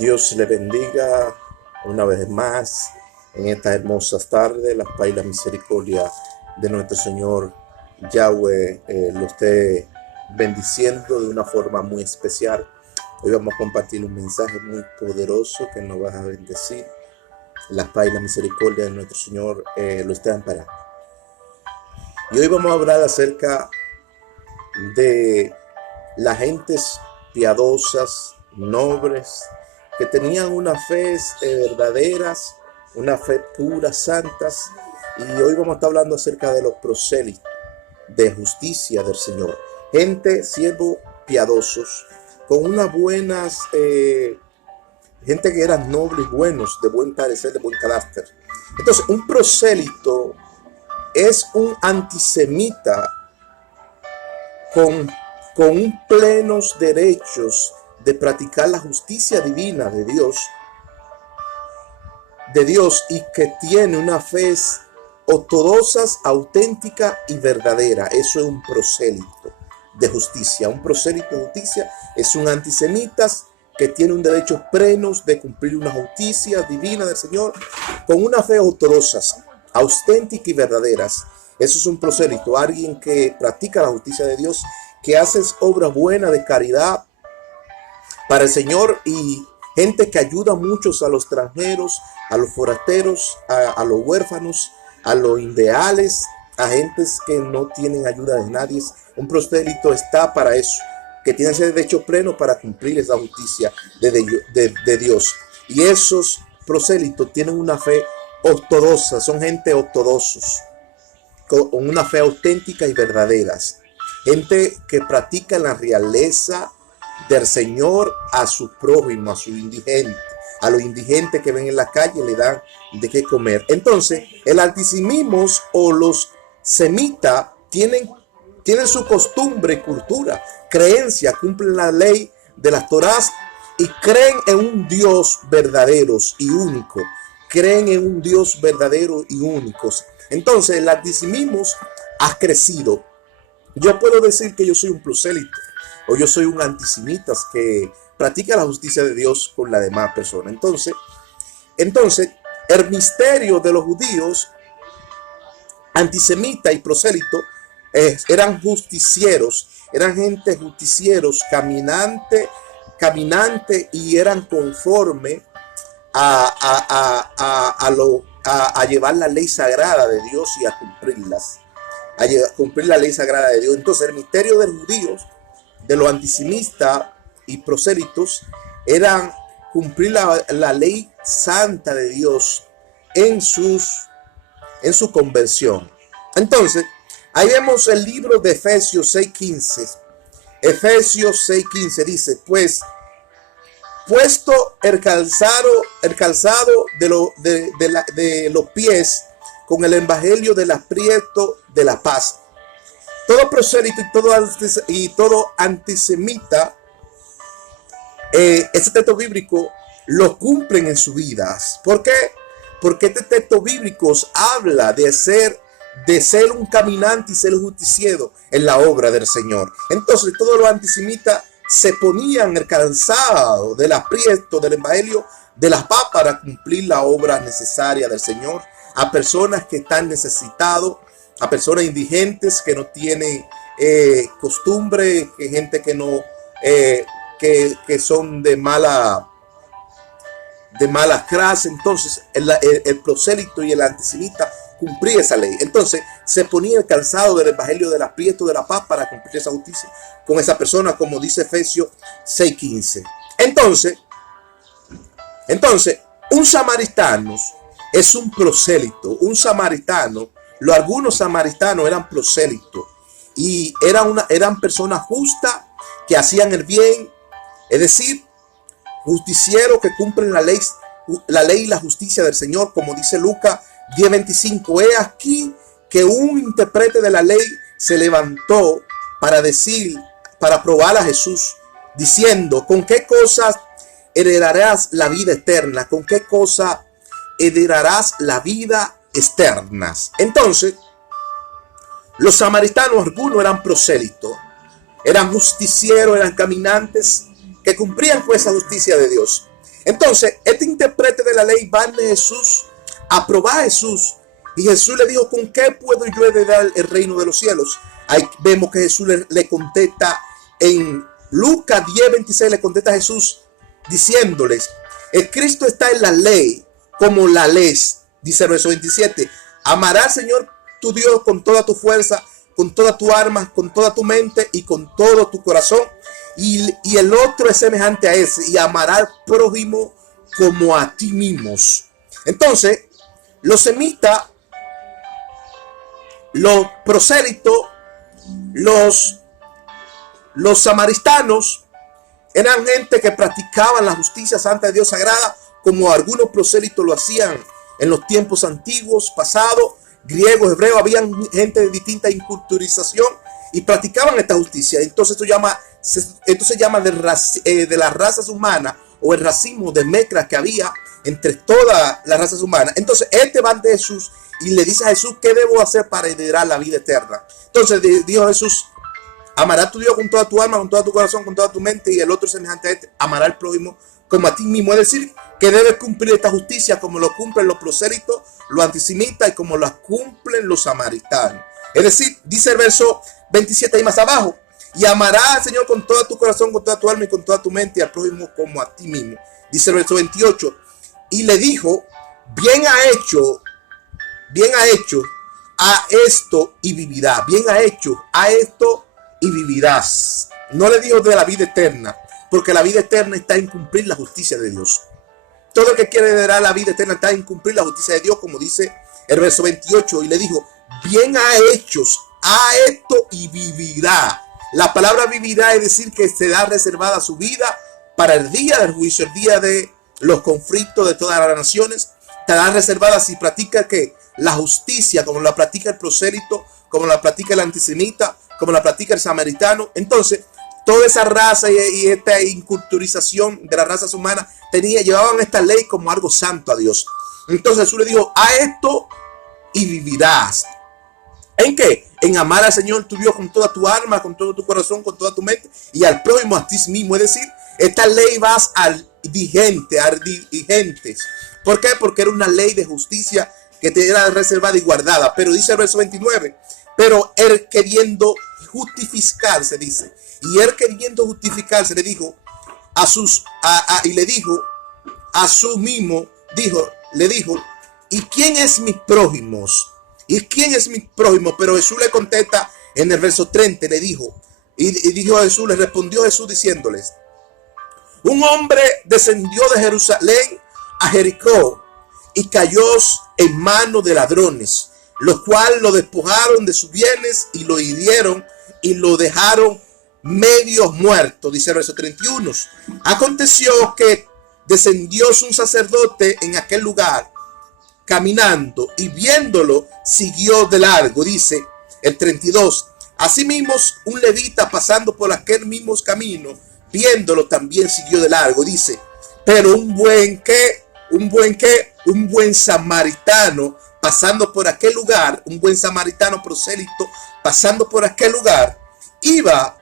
Dios le bendiga una vez más en estas hermosas tardes. La paz y la misericordia de nuestro Señor Yahweh lo esté bendiciendo de una forma muy especial. Hoy vamos a compartir un mensaje muy poderoso que nos va a bendecir. La paz y la misericordia de nuestro Señor lo esté amparando. Y hoy vamos a hablar acerca de las gentes piadosas, nobles, que tenían una fe verdaderas, una fe pura, santas. Y hoy vamos a estar hablando acerca de los prosélitos de justicia del Señor. Gente, siervos piadosos, con unas buenas, gente que eran nobles y buenos, de buen parecer, de buen carácter. Entonces, un prosélito es un antisemita con plenos derechos de practicar la justicia divina de Dios y que tiene una fe ortodoxa, auténtica y verdadera. Eso es un prosélito de justicia. Un prosélito de justicia es un antisemita que tiene un derecho pleno de cumplir una justicia divina del Señor con una fe ortodoxa, auténtica y verdaderas. Eso es un prosélito, alguien que practica la justicia de Dios, que hace obras buenas de caridad para el Señor, y gente que ayuda mucho a los extranjeros, a los forasteros, a los huérfanos, a los ideales, a gentes que no tienen ayuda de nadie. Un prosélito está para eso, que tiene ese derecho pleno para cumplir esa justicia de Dios. Y esos prosélitos tienen una fe ortodoxa, son gente ortodoxos, con una fe auténtica y verdaderas. Gente que practica la realeza del Señor a su prójimo, a su indigente, a los indigentes que ven en la calle le dan de qué comer. Entonces, el antisemitismo o los semitas tienen su costumbre y cultura, creencia, cumplen la ley de las Torás y creen en un Dios verdadero y único. Creen en un Dios verdadero y único. Entonces, el antisemitismo ha crecido. Yo puedo decir que yo soy un prosélito o yo soy un antisemita que practica la justicia de Dios con la demás persona. Entonces, el misterio de los judíos antisemitas y prosélitos eran justicieros, eran gente justicieros, caminante y eran conforme a llevar la ley sagrada de Dios y a cumplirlas. A cumplir la ley sagrada de Dios. Entonces, el misterio de los judíos, de los antisemitas y prosélitos, era cumplir la ley santa de Dios en su conversión. Entonces, ahí vemos el libro de Efesios 6:15. Efesios 6:15 dice: pues, puesto el calzado de los pies con el evangelio del aprieto de la paz. Todo prosélito y todo antisemita, este texto bíblico lo cumplen en sus vidas. ¿Por qué? Porque este texto bíblico habla de ser un caminante y ser justiciero en la obra del Señor. Entonces, todos los antisemitas se ponían el calzado del aprieto del evangelio de la paz para cumplir la obra necesaria del Señor a personas que están necesitados, a personas indigentes que no tienen costumbre, que gente que no que son de mala clase. Entonces el prosélito y el antisemita cumplía esa ley. Entonces se ponía el calzado del evangelio del aprieto de la paz para cumplir esa justicia con esa persona, como dice Efesios 6:15. Entonces, un samaritano es un prosélito. Un samaritano, algunos samaritanos eran prosélitos y eran personas justas que hacían el bien, es decir, justicieros que cumplen la ley y la justicia del Señor, como dice Lucas 10:25. He aquí que un intérprete de la ley se levantó para probar a Jesús, diciendo: ¿con qué cosas heredarás la vida eterna? ¿Con qué cosa heredarás la vida eterna? Entonces, los samaritanos, algunos eran prosélitos, eran justicieros, eran caminantes que cumplían con esa justicia de Dios. Entonces, este intérprete de la ley va de Jesús a probar a Jesús. Y Jesús le dijo, ¿con qué puedo yo heredar el reino de los cielos? Ahí vemos que Jesús le contesta en Lucas 10:26, le contesta a Jesús diciéndoles, el Cristo está en la ley como la ley. Dice el verso 27, amarás al Señor tu Dios con toda tu fuerza, con toda tu alma, con toda tu mente y con todo tu corazón. Y el otro es semejante a ese, y amarás al prójimo como a ti mismos. Entonces, los semitas, los prosélitos, los samaritanos eran gente que practicaban la justicia santa de Dios sagrada, como algunos prosélitos lo hacían en los tiempos antiguos, pasados, griegos, hebreos. Habían gente de distinta inculturización y practicaban esta justicia. Entonces esto se llama de las razas humanas, o el racismo de mezcla que había entre todas las razas humanas. Entonces este va de Jesús y le dice a Jesús, ¿qué debo hacer para heredar la vida eterna? Entonces dijo Jesús, amarás a tu Dios con toda tu alma, con todo tu corazón, con toda tu mente, y el otro semejante a este, amará al prójimo como a ti mismo. Es decir, que debes cumplir esta justicia como lo cumplen los prosélitos, los antisemitas, y como la cumplen los samaritanos. Es decir, dice el verso 27 ahí más abajo, y amarás al Señor con todo tu corazón, con toda tu alma y con toda tu mente, y al prójimo como a ti mismo. Dice el verso 28, y le dijo, bien ha hecho, a esto y vivirá. Bien ha hecho, a esto y vivirás. No le dijo de la vida eterna, porque la vida eterna está en cumplir la justicia de Dios. Todo el que quiere heredar la vida eterna está en cumplir la justicia de Dios, como dice el verso 28, y le dijo, bien ha hecho a esto y vivirá. La palabra vivirá es decir que será reservada su vida para el día del juicio, el día de los conflictos de todas las naciones. Estará reservada si practica que la justicia, como la practica el prosélito, como la practica el antisemita, como la practica el samaritano. Entonces, toda esa raza y esta inculturización de las razas humanas llevaban esta ley como algo santo a Dios. Entonces Jesús le dijo, a esto y vivirás. ¿En qué? En amar al Señor tu Dios con toda tu alma, con todo tu corazón, con toda tu mente, y al prójimo a ti mismo. Es decir, esta ley va al digentes. ¿Por qué? Porque era una ley de justicia que te era reservada y guardada. Pero dice el verso 29, pero él queriendo justificarse, dice, y él queriendo justificarse le dijo le dijo, ¿y quién es mi prójimo? ¿Y quién es mi prójimo? Pero Jesús le contesta en el verso 30, le dijo le respondió Jesús diciéndoles, un hombre descendió de Jerusalén a Jericó y cayó en manos de ladrones, los cuales lo despojaron de sus bienes y lo hirieron y lo dejaron medio muerto. Dice el verso 31. Aconteció que descendió un sacerdote en aquel lugar caminando y viéndolo siguió de largo. Dice el 32. Asimismo un levita pasando por aquel mismo camino, viéndolo también siguió de largo. Dice, pero un buen samaritano pasando por aquel lugar, un buen samaritano prosélito pasando por aquel lugar, iba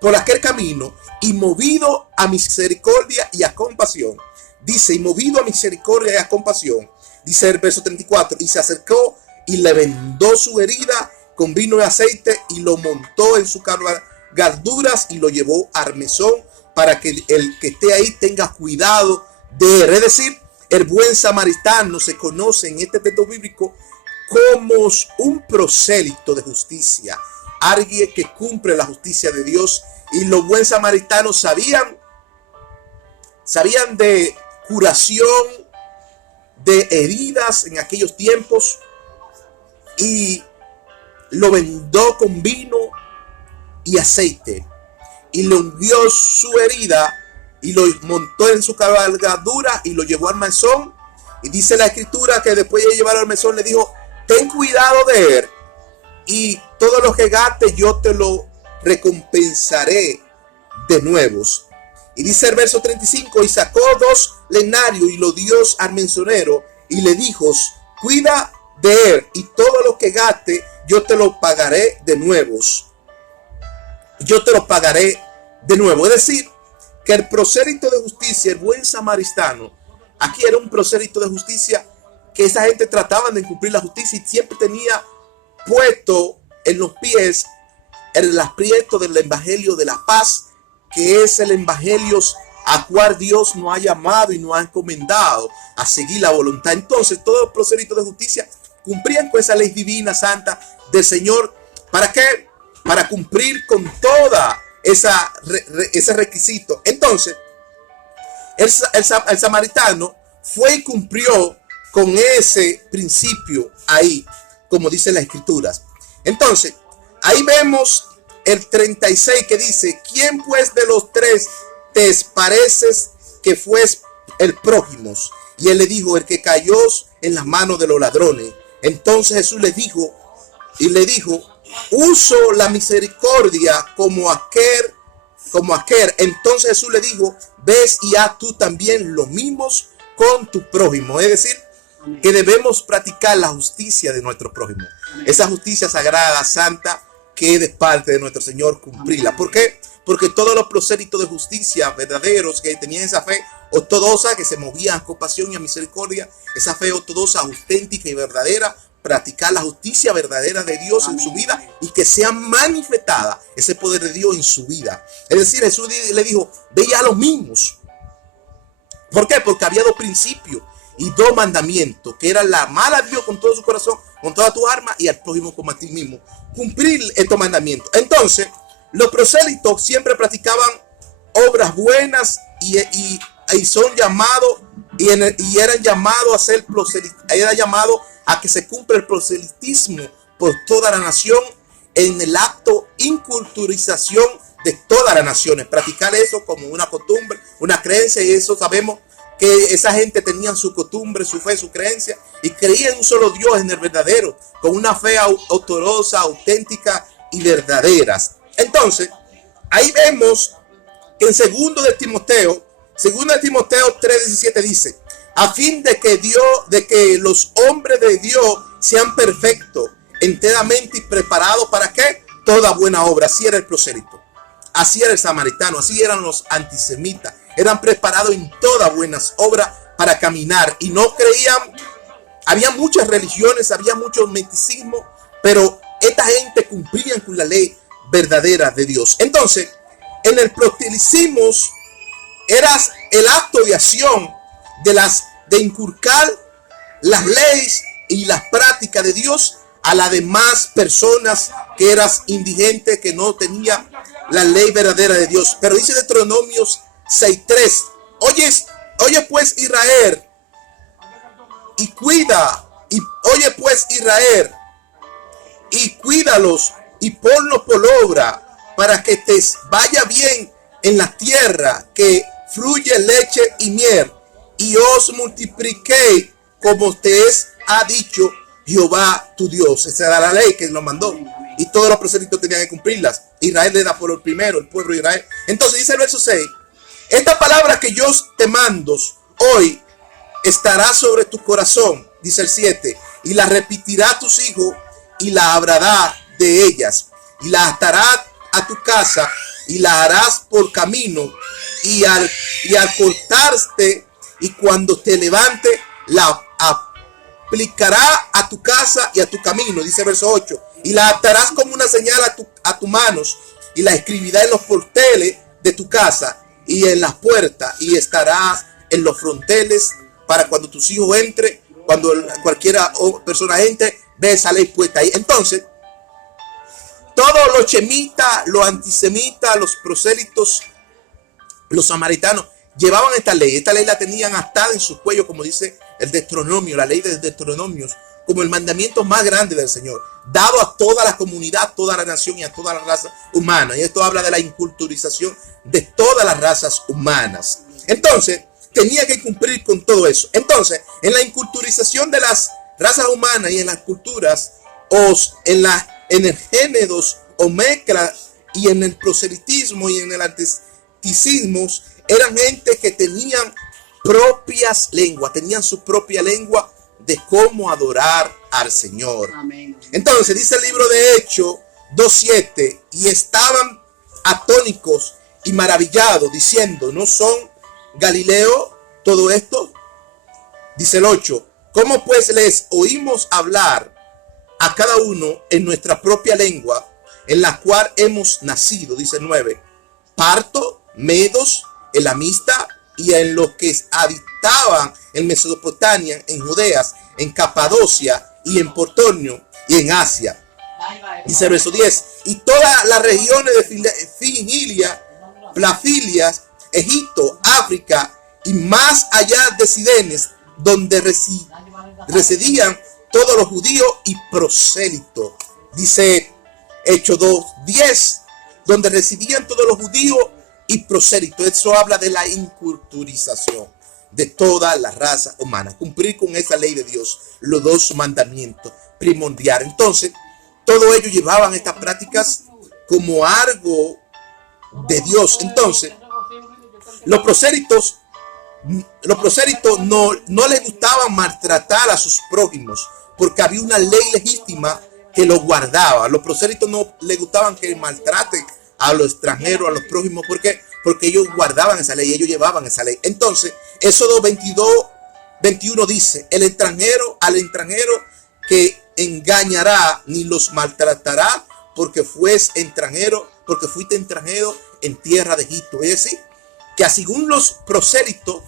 por aquel camino y movido a misericordia y a compasión. Dice, y movido a misericordia y a compasión. Dice el verso 34, y se acercó y le vendó su herida con vino y aceite y lo montó en sus cabalgaduras y lo llevó al mesón para que el que esté ahí tenga cuidado de él. Es decir, el buen samaritano se conoce en este texto bíblico como un prosélito de justicia, alguien que cumple la justicia de Dios. Y los buenos samaritanos sabían de curación de heridas en aquellos tiempos, y lo vendó con vino y aceite y le ungió su herida y lo montó en su cabalgadura y lo llevó al mesón. Y dice la escritura que después de llevarlo al mesón le dijo, ten cuidado de él y todo lo que gaste yo te lo recompensaré de nuevos. Y dice el verso 35, y sacó 2 denarios y lo dio al mesonero y le dijo, cuida de él y todo lo que gaste yo te lo pagaré de nuevos. Yo te lo pagaré de nuevo. Es decir, que el prosélito de justicia, el buen samaritano, aquí era un prosélito de justicia que esa gente trataba de cumplir la justicia y siempre tenía puesto en los pies el aprieto del evangelio de la paz, que es el evangelio a cual Dios nos ha llamado y nos ha encomendado a seguir la voluntad. Entonces todos los prosélitos de justicia cumplían con esa ley divina santa del Señor. ¿Para qué? Para cumplir con toda ese requisito. Entonces el samaritano fue y cumplió con ese principio ahí, como dice las escrituras. Entonces ahí vemos el 36 que dice: ¿quién pues de los tres te pareces que fue el prójimo? Y él le dijo: el que cayó en las manos de los ladrones. Entonces Jesús le dijo, uso la misericordia como aquel. Entonces Jesús le dijo: ves y haz tú también lo mismo con tu prójimo. Es decir, que debemos practicar la justicia de nuestro prójimo. Esa justicia sagrada, santa, que es de parte de nuestro Señor cumplirla. ¿Por qué? Porque todos los prosélitos de justicia verdaderos que tenían esa fe ortodoxa, que se movían a compasión y a misericordia, esa fe ortodoxa, auténtica y verdadera, practicar la justicia verdadera de Dios en su vida y que sea manifestada ese poder de Dios en su vida. Es decir, Jesús le dijo: ve ya los mismos. ¿Por qué? Porque había dos principios y dos mandamientos, que eran la amar a Dios con todo su corazón, con toda tu alma, y al prójimo como a ti mismo. Cumplir estos mandamientos. Entonces, los prosélitos siempre practicaban obras buenas y son llamados y eran llamados a ser proselitismo. Era llamado a que se cumpla el proselitismo por toda la nación en el acto inculturización de todas las naciones. Practicar eso como una costumbre, una creencia, y eso sabemos que esa gente tenía su costumbre, su fe, su creencia, y creía en un solo Dios, en el verdadero, con una fe ortodoxa, auténtica y verdaderas. Entonces, ahí vemos que en 2 de Timoteo 3:17 dice: a fin de que los hombres de Dios sean perfectos, enteramente y preparados para ¿qué? Toda buena obra. Así era el prosélito, así era el samaritano, así eran los antisemitas. Eran preparados en todas buenas obras para caminar y no creían. Había muchas religiones, había mucho misticismo, pero esta gente cumplía con la ley verdadera de Dios. Entonces, en el proselitismo era el acto de acción de inculcar las leyes y las prácticas de Dios a las demás personas que eran indigentes, que no tenían la ley verdadera de Dios. Pero dice Deuteronomios 6:3: oye pues Israel, y cuídalos y ponlos por obra, para que te vaya bien en la tierra que fluye leche y miel, y os multipliqué como te ha dicho Jehová tu Dios. Esa era la ley que nos mandó, y todos los prosélitos tenían que cumplirlas. Israel le da por el primero, el pueblo de Israel. Entonces dice el verso 6: esta palabra que yo te mando hoy estará sobre tu corazón, dice el 7, y la repetirá a tus hijos, y la hablará de ellas, y la atarás a tu casa, y la harás por camino, y al cortarte, y cuando te levante, la aplicará a tu casa y a tu camino, dice el verso 8, y la atarás como una señal a tus manos, y la escribirás en los porteles de tu casa y en las puertas, y estarás en los fronteles, para cuando tus hijos entren, cuando cualquiera persona entre, ve esa ley puesta ahí. Entonces, todos los chemitas, los antisemitas, los prosélitos, los samaritanos, llevaban esta ley. Esta ley la tenían atada en su cuello, como dice el Deuteronomio, la ley de Deuteronomios, como el mandamiento más grande del Señor, dado a toda la comunidad, toda la nación y a toda la raza humana. Y esto habla de la inculturización de todas las razas humanas. Entonces, tenía que cumplir con todo eso. Entonces, en la inculturización de las razas humanas y en las culturas, en el géneros o mezcla, y en el proselitismo y en el anticismo, eran gente que tenían propias lenguas, tenían su propia lengua de cómo adorar al Señor. Amén. Entonces dice el libro de Hechos 2:7: y estaban atónicos y maravillado, diciendo, ¿no son Galileo todo esto? Dice el 8, ¿cómo pues les oímos hablar a cada uno en nuestra propia lengua, en la cual hemos nacido? Dice el 9, parto, medos, elamista, y en los que habitaban en Mesopotamia, en Judeas, en Capadocia y en Ponto y en Asia. Dice el verso 10, y todas las regiones de Frigia, Pafilia, Egipto, África y más allá de Sirenes, donde residían todos los judíos y prosélitos. Dice Hechos 2:10, donde residían todos los judíos y prosélitos. Eso habla de la inculturización de toda la raza humana. Cumplir con esa ley de Dios, los dos mandamientos primordiales. Entonces, todos ellos llevaban estas prácticas como algo de Dios. Entonces, los prosélitos no les gustaban maltratar a sus prójimos, porque había una ley legítima que los guardaba. Los prosélitos no les gustaban que maltraten a los extranjeros, a los prójimos, porque ellos guardaban esa ley, ellos llevaban esa ley. Entonces, Éxodo 22:21 dice, al extranjero que engañará ni los maltratará, porque fuiste extranjero en tierra de Egipto. Es decir, que según los prosélitos,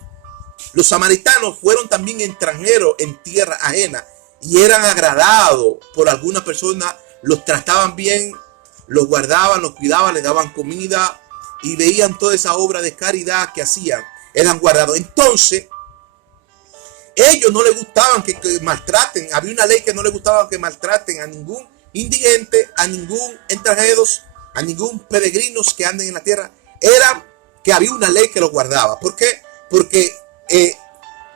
los samaritanos fueron también extranjeros en tierra ajena y eran agradados por alguna persona, los trataban bien, los guardaban, los cuidaban, les daban comida y veían toda esa obra de caridad que hacían, eran guardados. Entonces, ellos no les gustaban que maltraten, había una ley que no les gustaba que maltraten a ningún indigente, a ningún extranjero, a ningún peregrino que anden en la tierra. Era que había una ley que los guardaba. ¿Por qué? Porque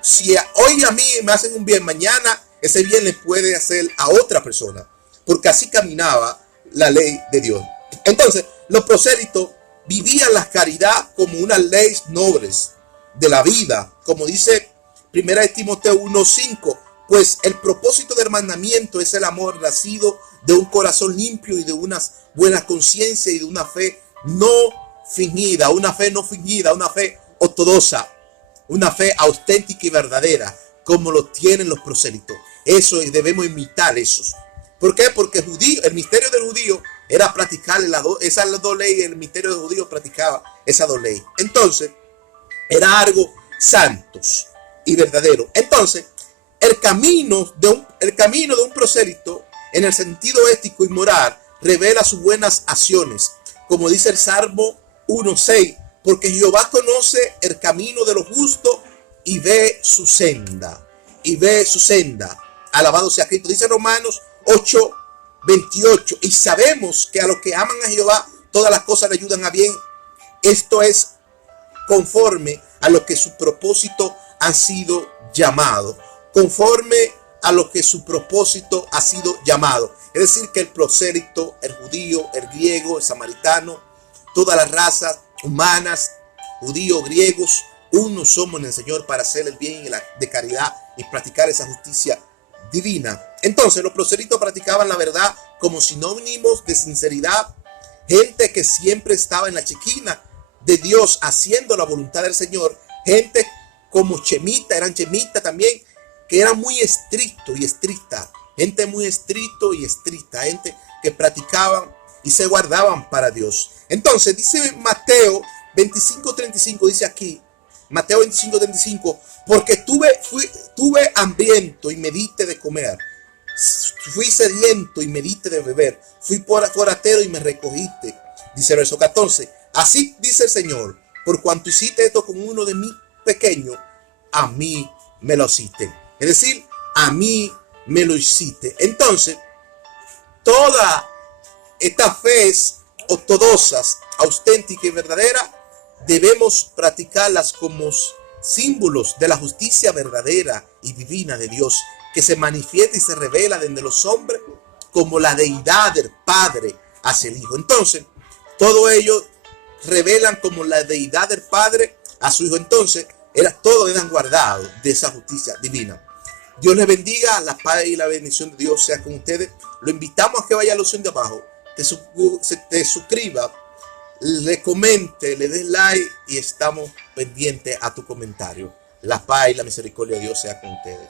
si hoy a mí me hacen un bien, mañana ese bien le puede hacer a otra persona, porque así caminaba la ley de Dios. Entonces, los prosélitos vivían la caridad como unas leyes nobles de la vida, como dice 1 Timoteo 1:5, pues el propósito del mandamiento es el amor nacido de un corazón limpio y de una buena conciencia y de una fe no fingida, una fe ortodoxa, una fe auténtica y verdadera, como lo tienen los prosélitos. Eso debemos imitar esos. ¿Por qué? Porque el misterio del judío era practicar esas dos leyes. El misterio del judío practicaba esas dos leyes. Entonces, era algo santos y verdadero. Entonces, el camino de un prosélito en el sentido ético y moral revela sus buenas acciones, como dice el Salmo 1:6, porque Jehová conoce el camino de los justos y ve su senda. Alabado sea Cristo. Dice Romanos 8:28, y sabemos que a los que aman a Jehová todas las cosas le ayudan a bien. Esto es conforme a lo que su propósito ha sido llamado. Conforme a lo que su propósito ha sido llamado. Es decir, que el prosélito, el judío, el griego, el samaritano, todas las razas humanas, judíos, griegos, uno somos en el Señor para hacer el bien de caridad y practicar esa justicia divina. Entonces, los proselitos practicaban la verdad como sinónimos de sinceridad, gente que siempre estaba en la chequina de Dios haciendo la voluntad del Señor, gente como eran chemitas también, que eran muy estrictos y estrictas, gente muy estricto y estricta, gente que practicaban y se guardaban para Dios. Entonces dice Mateo 25:35, dice aquí, Mateo 25:35, porque tuve hambriento y me diste de comer, fui sediento y me diste de beber, fui forastero y me recogiste. Dice el verso 14, así dice el Señor, por cuanto hiciste esto con uno de mis pequeños, a mí me lo hiciste. Es decir, a mí me lo hiciste. Entonces, toda esta fe ortodoxas, auténtica y verdadera, debemos practicarlas como símbolos de la justicia verdadera y divina de Dios, que se manifiesta y se revela desde los hombres como la deidad del Padre hacia el Hijo. Entonces, todo ello revelan como la deidad del Padre a su Hijo. Entonces, todos eran guardados de esa justicia divina. Dios les bendiga, la paz y la bendición de Dios sea con ustedes. Lo invitamos a que vaya a la opción de abajo, te suscriba, le comente, le des like y estamos pendientes a tu comentario. La paz y la misericordia de Dios sea con ustedes.